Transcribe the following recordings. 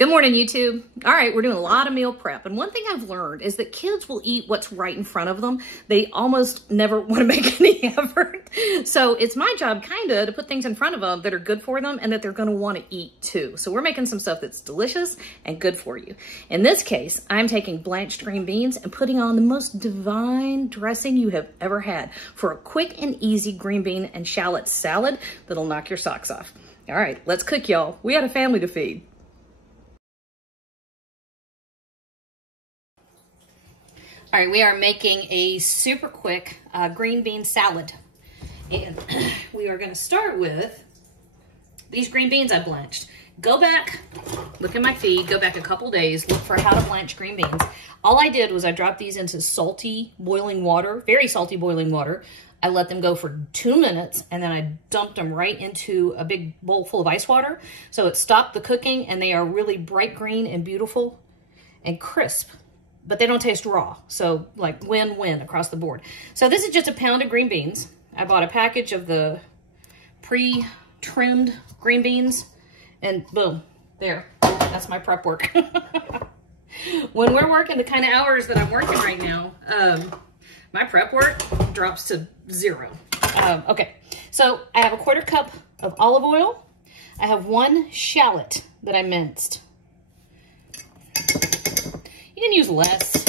Good morning, YouTube. All right, we're doing a lot of meal prep. And one thing I've learned is that kids will eat what's right in front of them. They almost never want to make any effort. So it's my job kind of to put things in front of them that are good for them and that they're going to want to eat too. So we're making some stuff that's delicious and good for you. In this case, I'm taking blanched green beans and putting on the most divine dressing you have ever had for a quick and easy green bean and shallot salad that'll knock your socks off. All right, let's cook, y'all. We got a family to feed. All right, we are making a super quick green bean salad. And we are gonna start with these green beans I blanched. Go back, look at my feed, go back a couple days, look for how to blanch green beans. All I did was I dropped these into salty boiling water, very salty boiling water. I let them go for 2 minutes and then I dumped them right into a big bowl full of ice water. So it stopped the cooking and they are really bright green and beautiful and crisp. But they don't taste raw. So like win-win across the board. So this is just a pound of green beans. I bought a package of the pre-trimmed green beans and boom, there, that's my prep work. When we're working the kind of hours that I'm working right now, my prep work drops to 0. Okay, so I have a 1/4 cup of olive oil. I have 1 shallot that I minced. You can use less.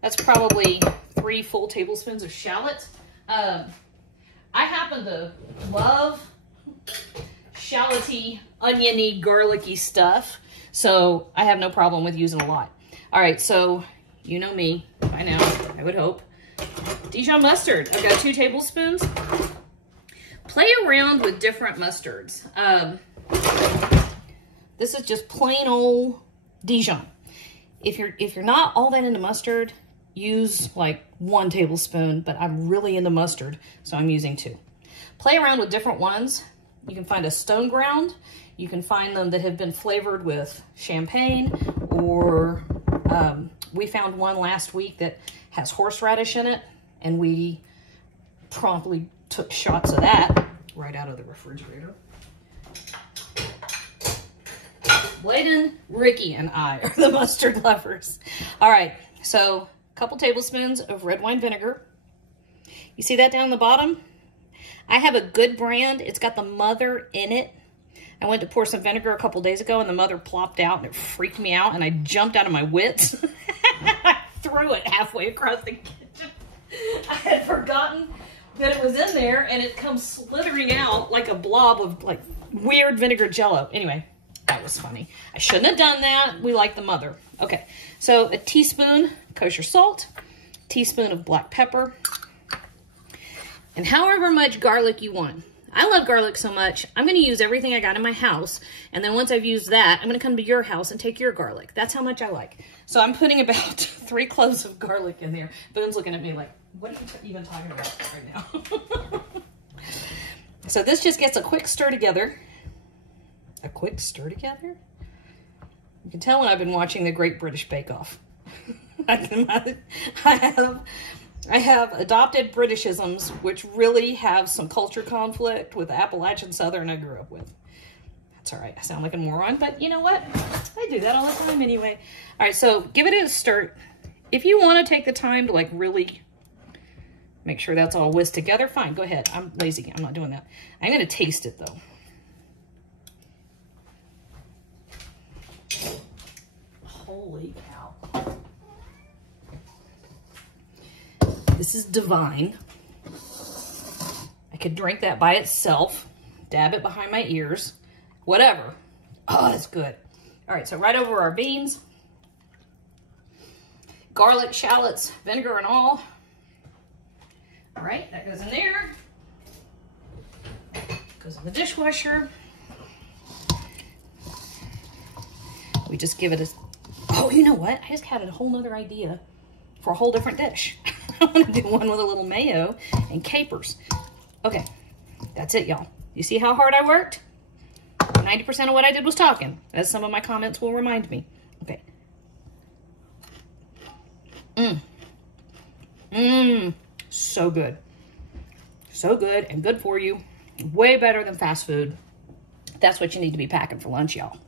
That's probably 3 full tablespoons of shallot. I happen to love shalloty, oniony, garlicky stuff, so I have no problem with using a lot. All right, so you know me by now, I would hope. Dijon mustard, I've got 2 tablespoons. Play around with different mustards. This is just plain old Dijon. If you're not all that into mustard, use like 1 tablespoon, but I'm really into mustard, so I'm using 2. Play around with different ones. You can find a stone ground. You can find them that have been flavored with champagne, or we found one last week that has horseradish in it, and we promptly took shots of that right out of the refrigerator. Bladen, Ricky, and I are the mustard lovers. All right, so a couple tablespoons of red wine vinegar. You see that down the bottom? I have a good brand. It's got the mother in it. I went to pour some vinegar a couple days ago, and the mother plopped out, and it freaked me out, and I jumped out of my wits. I threw it halfway across the kitchen. I had forgotten that it was in there, and it comes slithering out like a blob of like weird vinegar jello. Anyway. That was funny. I shouldn't have done that. We like the mother. Okay, so a teaspoon kosher salt, teaspoon of black pepper, and however much garlic you want. I love garlic so much, I'm going to use everything I got in my house, and then once I've used that, I'm going to come to your house and take your garlic. That's how much I like. So I'm putting about 3 cloves of garlic in there. Boone's looking at me like, what are you even talking about right now? So this just gets a quick stir together. A quick stir together? You can tell when I've been watching the Great British Bake Off. I have adopted Britishisms, which really have some culture conflict with the Appalachian Southern I grew up with. That's all right. I sound like a moron, but you know what? I do that all the time anyway. All right, so give it a stir. If you want to take the time to like really make sure that's all whisked together, fine, go ahead. I'm lazy. I'm not doing that. I'm going to taste it though. Holy cow. This is divine. I could drink that by itself, dab it behind my ears, whatever. Oh, that's good. All right, so right over our beans, garlic, shallots, vinegar and all. All right, that goes in there. Goes in the dishwasher. We just give it a... Oh, you know what? I just had a whole nother idea for a whole different dish. I want to do one with a little mayo and capers. Okay, that's it, y'all. You see how hard I worked? 90% of what I did was talking, as some of my comments will remind me. Okay. So good. So good and good for you. Way better than fast food. That's what you need to be packing for lunch, y'all.